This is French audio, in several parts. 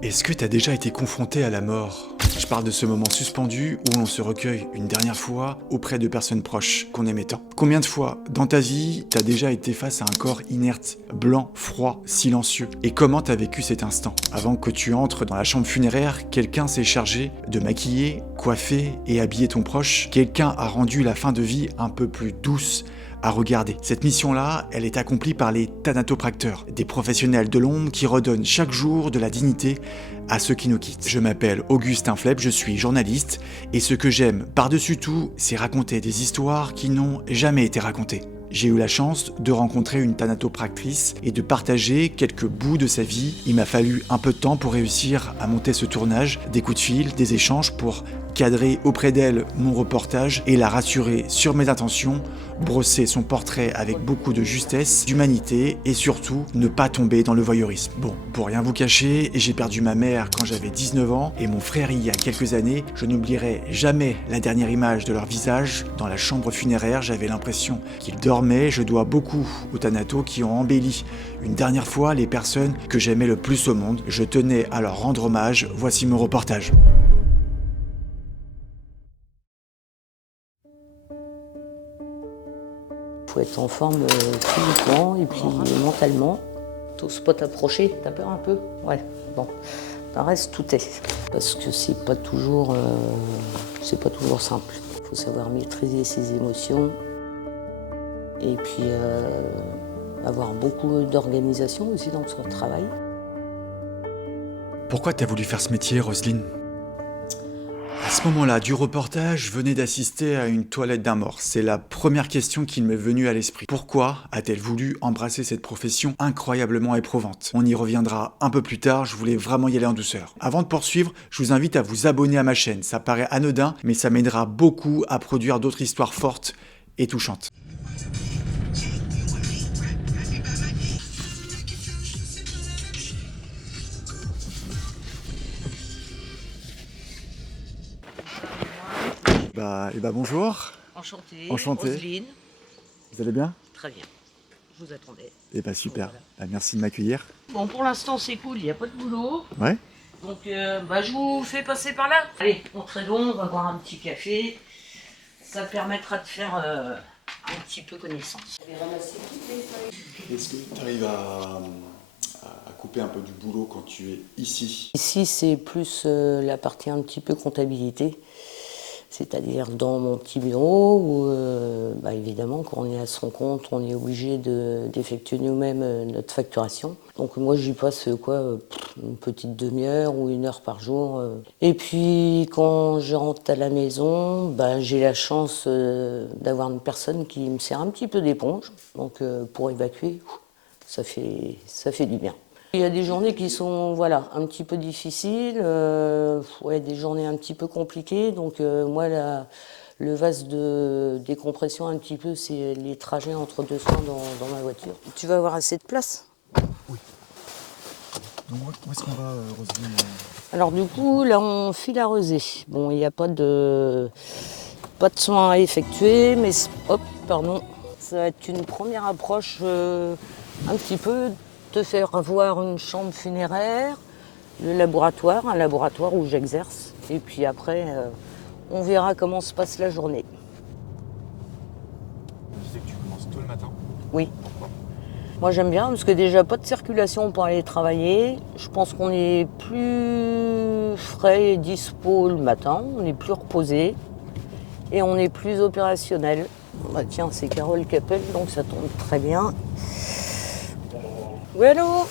Est-ce que t'as déjà été confronté à la mort? Je parle de ce moment suspendu où l'on se recueille une dernière fois auprès de personnes proches qu'on aimait tant. Combien de fois dans ta vie t'as déjà été face à un corps inerte, blanc, froid, silencieux? Et comment t'as vécu cet instant? Avant que tu entres dans la chambre funéraire, quelqu'un s'est chargé de maquiller, coiffer et habiller ton proche. Quelqu'un a rendu la fin de vie un peu plus douce à regarder. Cette mission-là, elle est accomplie par les thanatopracteurs, des professionnels de l'ombre qui redonnent chaque jour de la dignité à ceux qui nous quittent. Je m'appelle Augustin Fleb, je suis journaliste, et ce que j'aime par-dessus tout, c'est raconter des histoires qui n'ont jamais été racontées. J'ai eu la chance de rencontrer une thanatopractrice et de partager quelques bouts de sa vie. Il m'a fallu un peu de temps pour réussir à monter ce tournage, des coups de fil, des échanges pour cadrer auprès d'elle mon reportage et la rassurer sur mes intentions, brosser son portrait avec beaucoup de justesse, d'humanité et surtout ne pas tomber dans le voyeurisme. Bon, pour rien vous cacher, j'ai perdu ma mère quand j'avais 19 ans et mon frère il y a quelques années. Je n'oublierai jamais la dernière image de leur visage dans la chambre funéraire. J'avais l'impression qu'ils dormaient. Je dois beaucoup aux thanatos qui ont embelli une dernière fois les personnes que j'aimais le plus au monde. Je tenais à leur rendre hommage. Voici mon reportage. Il faut être en forme physiquement et puis mentalement. T'oses pas t'approcher, t'as peur un peu? Ouais, bon, le reste tout est. Parce que c'est pas toujours simple. Il faut savoir maîtriser ses émotions et puis avoir beaucoup d'organisation aussi dans son travail. Pourquoi t'as voulu faire ce métier, Roselyne? À ce moment-là du reportage, je venais d'assister à une toilette d'un mort. C'est la première question qui m'est venue à l'esprit. Pourquoi a-t-elle voulu embrasser cette profession incroyablement éprouvante? On y reviendra un peu plus tard, je voulais vraiment y aller en douceur. Avant de poursuivre, je vous invite à vous abonner à ma chaîne. Ça paraît anodin, mais ça m'aidera beaucoup à produire d'autres histoires fortes et touchantes. Bonjour. Enchantée, Enchanté. Roselyne. Vous allez bien? Très bien, je vous attendais. Super. Voilà. Merci de m'accueillir. Bon, pour l'instant c'est cool, il n'y a pas de boulot. Ouais. Donc je vous fais passer par là. Allez, entrez donc, on va boire un petit café. Ça permettra de faire un petit peu connaissance. Je vais ramasser toutes les feuilles. Est-ce que tu arrives à couper un peu du boulot quand tu es ici? Ici, c'est plus la partie un petit peu comptabilité. C'est-à-dire dans mon petit bureau où, évidemment, quand on est à son compte, on est obligé d'effectuer nous-mêmes notre facturation. Donc moi, j'y passe une petite demi-heure ou 1 heure par jour. Et puis, quand je rentre à la maison, j'ai la chance d'avoir une personne qui me sert un petit peu d'éponge. Donc pour évacuer, ça fait du bien. Il y a des journées qui sont un petit peu difficiles, des journées un petit peu compliquées. Donc moi, le vase de décompression un petit peu, c'est les trajets entre 2 soins dans ma voiture. Tu vas avoir assez de place? Oui. Donc où est-ce qu'on va, Roselyne? Alors du coup, là, on file à Rezé. Bon, il n'y a pas de soins à effectuer, mais ça va être une première approche un petit peu te faire voir une chambre funéraire, un laboratoire où j'exerce. Et puis après, on verra comment se passe la journée. Tu sais que tu commences tôt le matin? Oui. Moi j'aime bien parce que déjà pas de circulation pour aller travailler. Je pense qu'on est plus frais et dispo le matin, on est plus reposé et on est plus opérationnel. Tiens, c'est Carole qui appelle, donc ça tombe très bien. Oui, allô?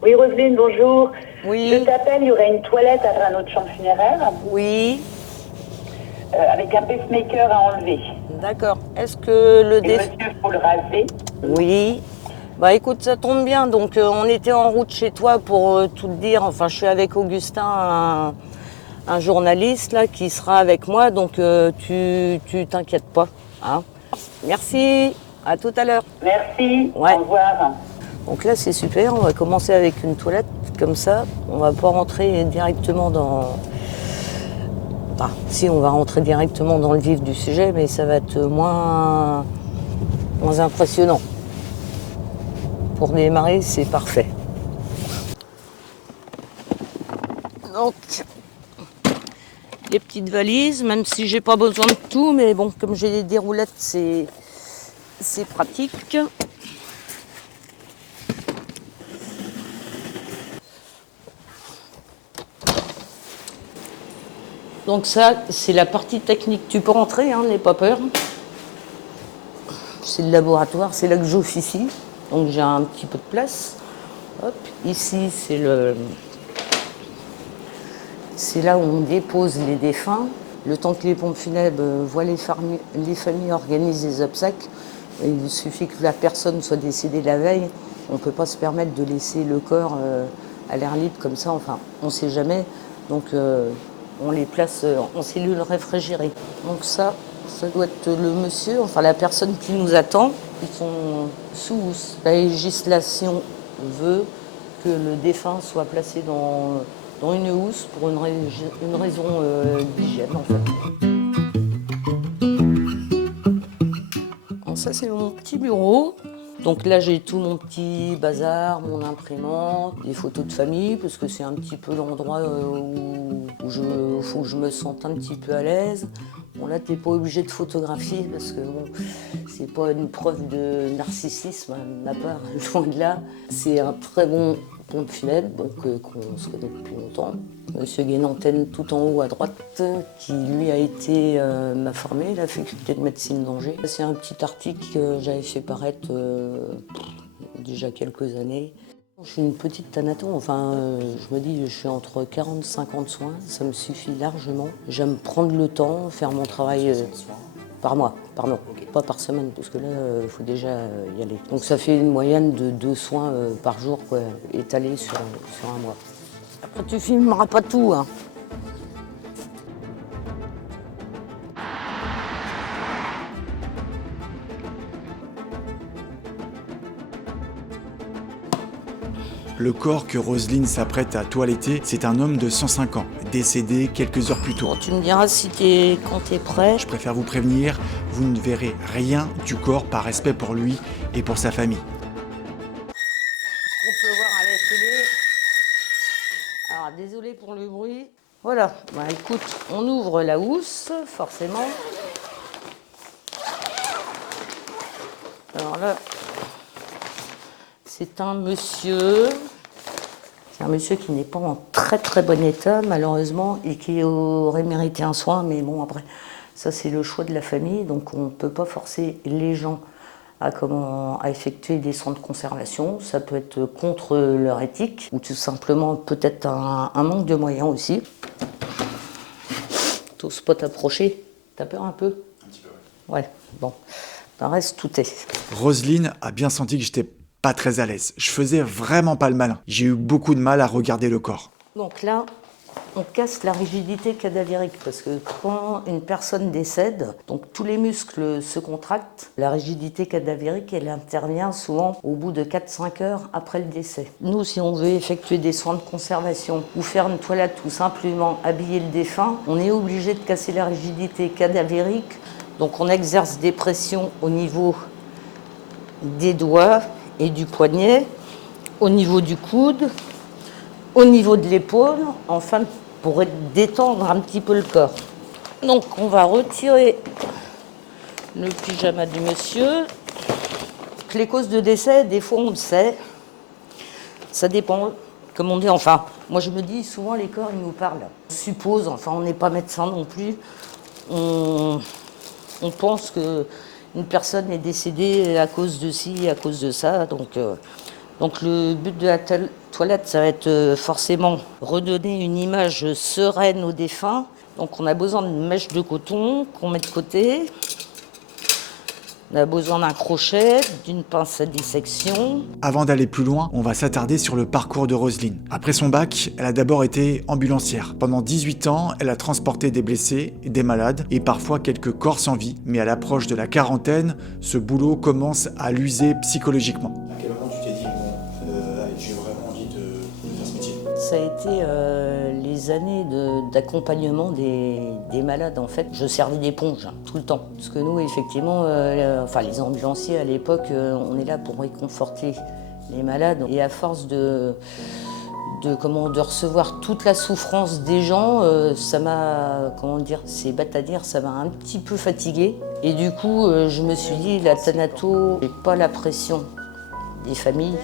Oui, Roselyne, bonjour. Oui. Je t'appelle, il y aurait une toilette à notre chambre funéraire. Oui. Avec un pacemaker à enlever. D'accord. Est-ce que le Et monsieur, il faut le raser. Oui. Écoute, ça tombe bien. Donc on était en route chez toi pour tout te dire. Enfin, je suis avec Augustin, un journaliste là qui sera avec moi. Donc tu t'inquiètes pas. Hein. Merci. À tout à l'heure. Merci. Ouais. Au revoir. Donc là, c'est super. On va commencer avec une toilette comme ça. On va pas rentrer directement dans... si, on va rentrer directement dans le vif du sujet, mais ça va être moins impressionnant. Pour démarrer, c'est parfait. Donc, les petites valises, même si j'ai pas besoin de tout, mais bon, comme j'ai des roulettes, c'est pratique. Donc ça, c'est la partie technique. Tu peux rentrer, hein, n'aie pas peur. C'est le laboratoire, c'est là que j'officie. Donc j'ai un petit peu de place. Hop, ici, c'est là où on dépose les défunts. Le temps que les pompes funèbres voient les familles organiser les obsèques, il suffit que la personne soit décédée la veille. On ne peut pas se permettre de laisser le corps à l'air libre comme ça. Enfin, on ne sait jamais. Donc on les place en cellules réfrigérées. Donc ça doit être le monsieur, enfin la personne qui nous attend. Ils sont sous housse. La législation veut que le défunt soit placé dans une housse pour une raison d'hygiène en fait. Alors ça c'est mon petit bureau. Donc là j'ai tout mon petit bazar, mon imprimante, des photos de famille parce que c'est un petit peu l'endroit où faut que je me sente un petit peu à l'aise. Bon là t'es pas obligé de photographier parce que bon, c'est pas une preuve de narcissisme de ma part, loin de là. C'est un très bon pompe funèbre, donc qu'on se connaît depuis longtemps. Monsieur Guénantenne tout en haut à droite, qui lui a été m'a formé à la faculté de médecine d'Angers. C'est un petit article que j'avais fait paraître déjà quelques années. Je suis une petite thanatome, je me dis je suis entre 40 et 50 soins, ça me suffit largement. J'aime prendre le temps, faire mon travail par mois, pardon, pas par semaine, parce que là, il faut déjà y aller. Donc ça fait une moyenne de 2 soins par jour, quoi, étalés sur un mois. Après, tu filmeras pas tout, hein. Le corps que Roselyne s'apprête à toiletter, c'est un homme de 105 ans, décédé quelques heures plus tôt. Bon, tu me diras quand t'es prêt. Je préfère vous prévenir, vous ne verrez rien du corps par respect pour lui et pour sa famille. On peut voir à la télé. Alors, désolé pour le bruit. Voilà, bah, écoute, on ouvre la housse, forcément. Alors là, c'est un monsieur qui n'est pas en très très bon état, malheureusement, et qui aurait mérité un soin, mais bon, après, ça c'est le choix de la famille, donc on ne peut pas forcer les gens à effectuer des soins de conservation. Ça peut être contre leur éthique, ou tout simplement peut-être un manque de moyens aussi. T'oses pas t'approcher? T'as peur un peu? Un petit peu, oui. Ouais, bon, le reste, tout est. Roselyne a bien senti que j'étais pas très à l'aise. Je faisais vraiment pas le malin. J'ai eu beaucoup de mal à regarder le corps. Donc là, on casse la rigidité cadavérique parce que quand une personne décède, donc tous les muscles se contractent. La rigidité cadavérique, elle intervient souvent au bout de 4-5 heures après le décès. Nous, si on veut effectuer des soins de conservation ou faire une toilette ou simplement habiller le défunt, on est obligé de casser la rigidité cadavérique. Donc on exerce des pressions au niveau des doigts et du poignet, au niveau du coude, au niveau de l'épaule, enfin pour détendre un petit peu le corps. Donc on va retirer le pyjama du monsieur. Les causes de décès, des fois on le sait, ça dépend, comme on dit, enfin, moi je me dis souvent les corps ils nous parlent. On suppose, enfin on n'est pas médecin non plus, on pense que une personne est décédée à cause de ci, à cause de ça. Donc le but de la toilette, ça va être forcément redonner une image sereine aux défunts. Donc on a besoin d'une mèche de coton qu'on met de côté. On a besoin d'un crochet, d'une pince à dissection. Avant d'aller plus loin, on va s'attarder sur le parcours de Roselyne. Après son bac, elle a d'abord été ambulancière. Pendant 18 ans, elle a transporté des blessés, des malades et parfois quelques corps sans vie. Mais à l'approche de la quarantaine, ce boulot commence à l'user psychologiquement. À quel moment tu t'es dit, j'ai vraiment envie de faire ce métier? Ça a été les années d'accompagnement des malades. En fait, je servais d'éponge tout le temps. Parce que nous, effectivement, les ambulanciers à l'époque, on est là pour réconforter les malades. Et à force de de recevoir toute la souffrance des gens, ça m'a, c'est bête à dire, ça m'a un petit peu fatiguée. Et du coup, je me suis dit, la Thanato, j'ai pas la pression des familles.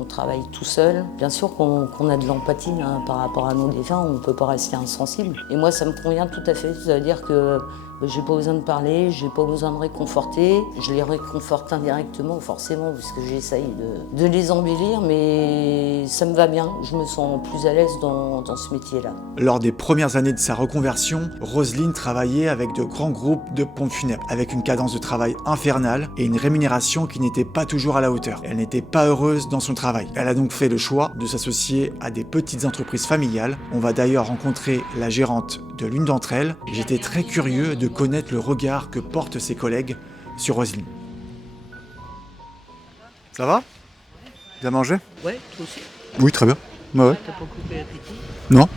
On travaille tout seul. Bien sûr qu'on a de l'empathie hein, par rapport à nos défunts, on ne peut pas rester insensible. Et moi, ça me convient tout à fait. C'est-à-dire que j'ai pas besoin de parler, j'ai pas besoin de réconforter. Je les réconforte indirectement, forcément, puisque j'essaye de les embellir, mais ça me va bien. Je me sens plus à l'aise dans ce métier-là. Lors des premières années de sa reconversion, Roselyne travaillait avec de grands groupes de pompes funèbres, avec une cadence de travail infernale et une rémunération qui n'était pas toujours à la hauteur. Elle n'était pas heureuse dans son travail. Elle a donc fait le choix de s'associer à des petites entreprises familiales. On va d'ailleurs rencontrer la gérante de l'une d'entre elles. J'étais très curieux de connaître le regard que portent ses collègues sur Roselyne. Ça va? Bien mangé? Ouais, toi aussi. Oui, très bien. Ouais. T'as pas coupé l'appétit? Non?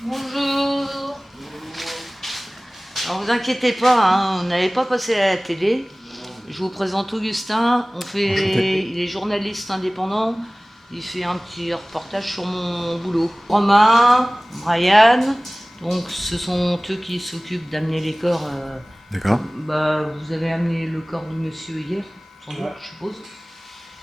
Bonjour. Alors vous inquiétez pas, hein, on n'avait pas passé à la télé. Je vous présente Augustin, il est journaliste indépendant, il fait un petit reportage sur mon boulot. Romain, Brian, donc ce sont eux qui s'occupent d'amener les corps. D'accord. Vous avez amené le corps du monsieur hier, sans doute, je suppose.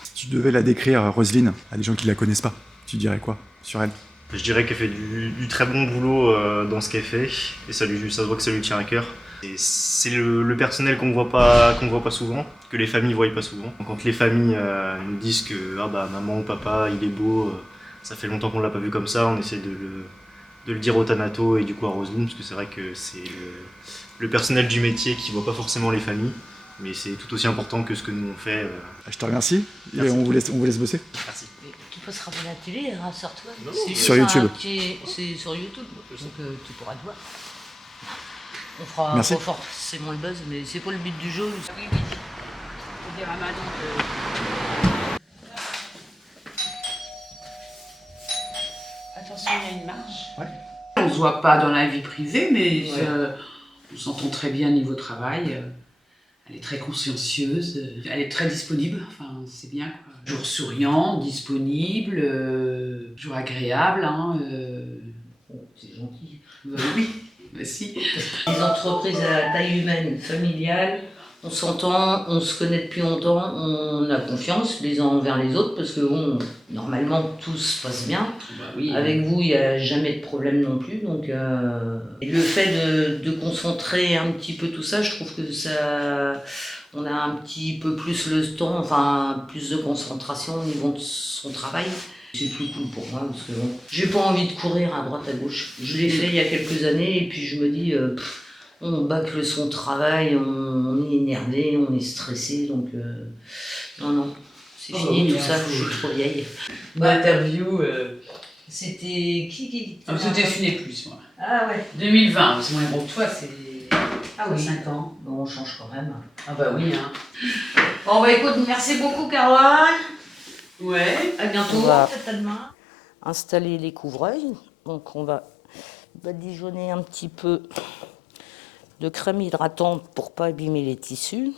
Si tu devais la décrire, Roselyne, à des gens qui la connaissent pas, tu dirais quoi sur elle? Je dirais qu'elle fait du très bon boulot dans ce qu'elle fait et ça se voit que ça lui tient à cœur. Et c'est le personnel qu'on voit pas souvent, que les familles voient pas souvent. Quand les familles nous disent que maman ou papa il est beau, ça fait longtemps qu'on l'a pas vu comme ça, on essaie de le dire au Thanato et du coup à Roselyne, parce que c'est vrai que c'est le personnel du métier qui voit pas forcément les familles, mais c'est tout aussi important que ce que nous on fait. Je te remercie. Et Merci. on vous laisse bosser. Merci. Tu passeras pas la télé, rassure-toi. Sur YouTube. C'est sur YouTube, donc tu pourras te voir. On fera Merci. pas forcément le buzz, mais c'est pas le but du jeu. Oui, oui. Faut dire à Madon que... Attention, il y a une marche. Ouais. On se voit pas dans la vie privée, mais Ouais. on s'entend très bien niveau travail. Elle est très consciencieuse, elle est très disponible, enfin c'est bien quoi. Toujours souriant, disponible, toujours agréable. C'est gentil. Oui, bah si. Les entreprises à taille humaine, familiale, on s'entend, on se connaît depuis longtemps, on a confiance les uns envers les autres parce que normalement tout se passe bien. Bah oui, Avec vous, il n'y a jamais de problème non plus. Donc, et le fait de concentrer un petit peu tout ça, je trouve que ça, on a un petit peu plus le temps, enfin plus de concentration au niveau de son travail. C'est plus cool pour moi parce que j'ai pas envie de courir à droite à gauche. Je l'ai fait il y a quelques années et puis je me dis, on bâcle son travail, on est énervé, on est stressé, donc non, c'est fini tout ça, je suis trop vieille. L'interview, C'était qui c'était Funé Plus, moi. Ah ouais. 2020, parce que moi, bon, toi, c'est Ah oui. 5 ans. Bon, on change quand même. Ah bah oui, hein. Bon bah écoute, merci beaucoup Caroline. Ouais. À bientôt. On va- Peut-être à demain. Installer les couvreuils. Donc on va badigeonner un petit peu de crème hydratante pour pas abîmer les tissus.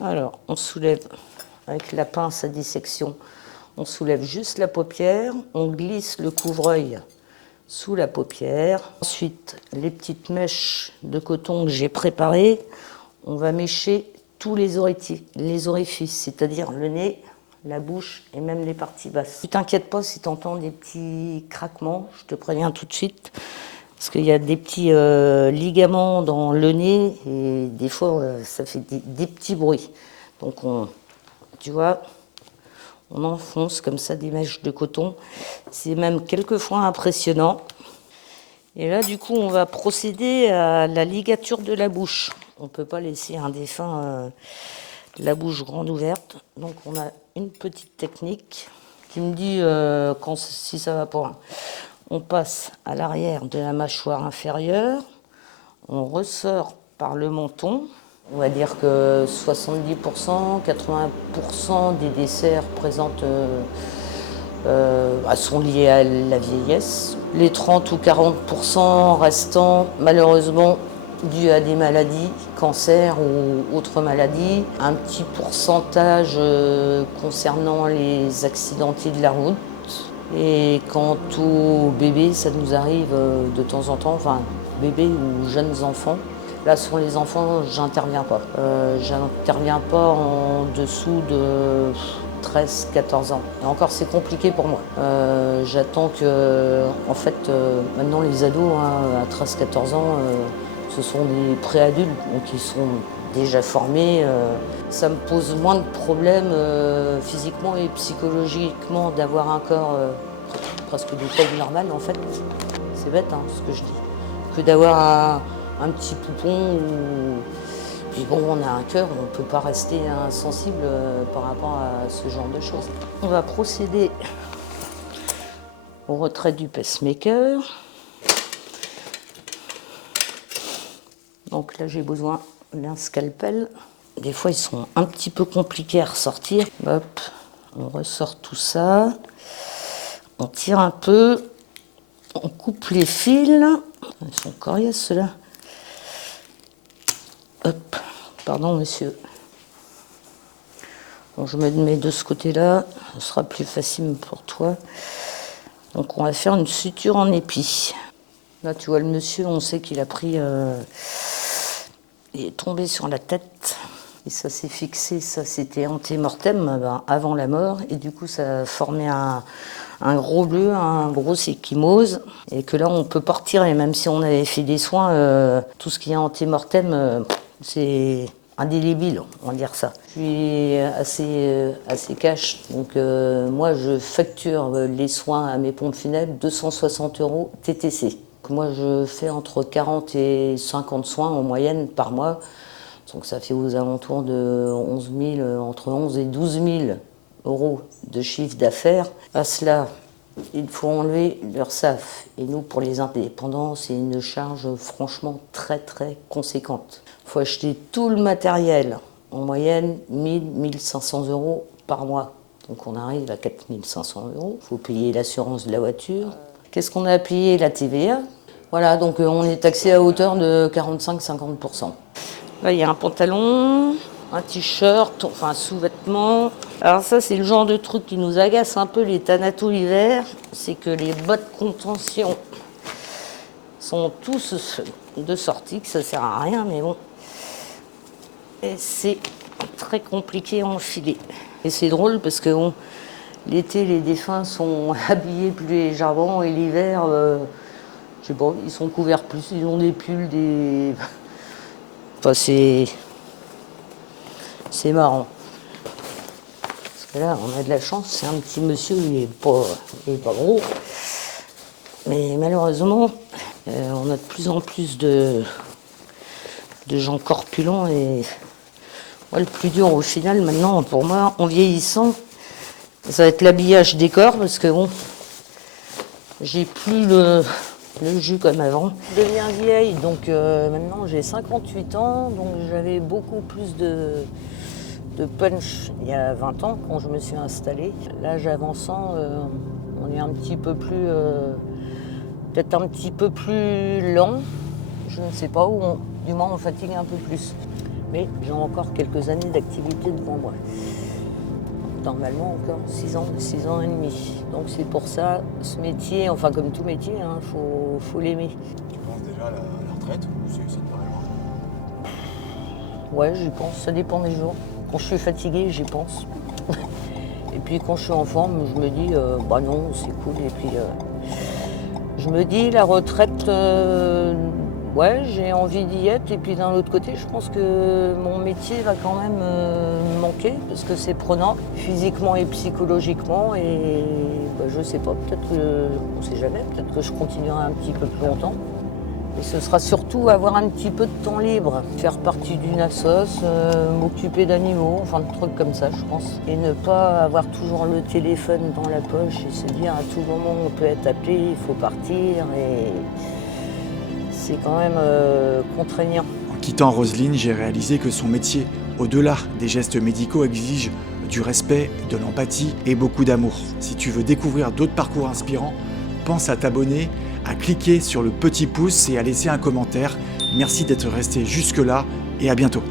Alors on soulève avec la pince à dissection. On soulève juste la paupière. On glisse le couvreuil sous la paupière. Ensuite, les petites mèches de coton que j'ai préparées, on va mêcher tous les orifices, c'est-à-dire le nez, la bouche et même les parties basses. Ne t'inquiète pas si tu entends des petits craquements, je te préviens tout de suite, parce qu'il y a des petits ligaments dans le nez et des fois ça fait des petits bruits. Donc tu vois, on enfonce comme ça des mèches de coton. C'est même quelquefois impressionnant. Et là, du coup, on va procéder à la ligature de la bouche. On ne peut pas laisser un défunt la bouche grande ouverte. Donc, on a une petite technique qui me dit si ça va pas. On passe à l'arrière de la mâchoire inférieure. On ressort par le menton. On va dire que 70%, 80% des desserts présentent, sont liés à la vieillesse. Les 30 ou 40% restants, malheureusement, dû à des maladies, cancer ou autres maladies. Un petit pourcentage concernant les accidentés de la route. Et quant aux bébés, ça nous arrive de temps en temps, enfin bébés ou jeunes enfants. Là, sur les enfants, j'interviens pas. J'interviens pas en dessous de 13-14 ans. Et encore, c'est compliqué pour moi. J'attends que, en fait, maintenant les ados, à 13-14 ans, ce sont des préadultes, donc ils sont déjà formés. Ça me pose moins de problèmes physiquement et psychologiquement d'avoir un corps presque de taille normale, en fait. C'est bête, hein, ce que je dis. Que d'avoir un petit poupon ou... Puis bon, on a un cœur, on ne peut pas rester insensible par rapport à ce genre de choses. On va procéder au retrait du pacemaker. Donc là, j'ai besoin d'un scalpel. Des fois, ils sont un petit peu compliqués à ressortir. Hop, on ressort tout ça. On tire un peu. On coupe les fils. Ils sont coriaces, ceux-là. Hop, pardon monsieur. Bon, je me mets de ce côté-là, ce sera plus facile pour toi. Donc on va faire une suture en épi. Là tu vois le monsieur, on sait qu'il a pris... il est tombé sur la tête. Et ça s'est fixé, ça c'était antémortem avant la mort. Et du coup ça a formé un gros bleu, un gros ecchymose, et que là on peut pas retirer, même si on avait fait des soins, tout ce qui est antémortem, c'est indélébile, on va dire ça. Je suis assez cash, donc moi je facture les soins à mes pompes funèbres 260 € TTC. Moi je fais entre 40 et 50 soins en moyenne par mois, donc ça fait aux alentours de 11 000, entre 11 et 12 000 € de chiffre d'affaires. À cela, il faut enlever l'URSSAF. Et nous, pour les indépendants, c'est une charge franchement très très conséquente. Il faut acheter tout le matériel, en moyenne 1 500 € par mois. Donc on arrive à 4 500 €. Il faut payer l'assurance de la voiture. Qu'est-ce qu'on a à payer? La TVA. Voilà, donc on est taxé à hauteur de 45-50%. Là, il y a un pantalon, un t-shirt, enfin un sous-vêtement. Alors ça, c'est le genre de truc qui nous agace un peu les Thanatos l'hiver, c'est que les bas de contention sont tous de sortie, que ça sert à rien, mais bon. Et c'est très compliqué à enfiler. Et c'est drôle parce que bon, l'été, les défunts sont habillés plus légèrement et l'hiver, je sais pas, ils sont couverts plus, ils ont des pulls, des... Enfin, c'est marrant. Parce que là, on a de la chance, c'est un petit monsieur, il est pas gros. Mais malheureusement, on a de plus en plus de gens corpulents. Et ouais, le plus dur au final, maintenant, pour moi, en vieillissant, ça va être l'habillage des corps, parce que bon, j'ai plus le jus comme avant. Je deviens vieille, donc maintenant j'ai 58 ans, donc j'avais beaucoup plus de punch il y a 20 ans quand je me suis installée. L'âge avançant, on est un petit peu plus, peut-être un petit peu plus lent, je ne sais pas, du moins on fatigue un peu plus. Mais j'ai encore quelques années d'activité devant moi. Normalement encore 6 ans et demi. Donc c'est pour ça, ce métier, enfin comme tout métier, faut l'aimer. Tu penses déjà à la retraite ou ça te paraît loin? Ouais, j'y pense, ça dépend des jours. Quand je suis fatiguée, j'y pense. Et puis quand je suis en forme, je me dis, bah non, c'est cool. Et puis je me dis, la retraite, ouais, j'ai envie d'y être. Et puis d'un autre côté, je pense que mon métier va quand même me manquer parce que c'est prenant, physiquement et psychologiquement. Et bah, je sais pas, peut-être que, on sait jamais, peut-être que je continuerai un petit peu plus longtemps. Et ce sera surtout avoir un petit peu de temps libre, faire partie d'une assoce, m'occuper d'animaux, enfin de trucs comme ça, je pense. Et ne pas avoir toujours le téléphone dans la poche et se dire à tout moment on peut être appelé, il faut partir. Et c'est quand même contraignant. En quittant Roselyne, j'ai réalisé que son métier, au-delà des gestes médicaux, exige du respect, de l'empathie et beaucoup d'amour. Si tu veux découvrir d'autres parcours inspirants, pense à t'abonner, à cliquer sur le petit pouce et à laisser un commentaire. Merci d'être resté jusque-là et à bientôt.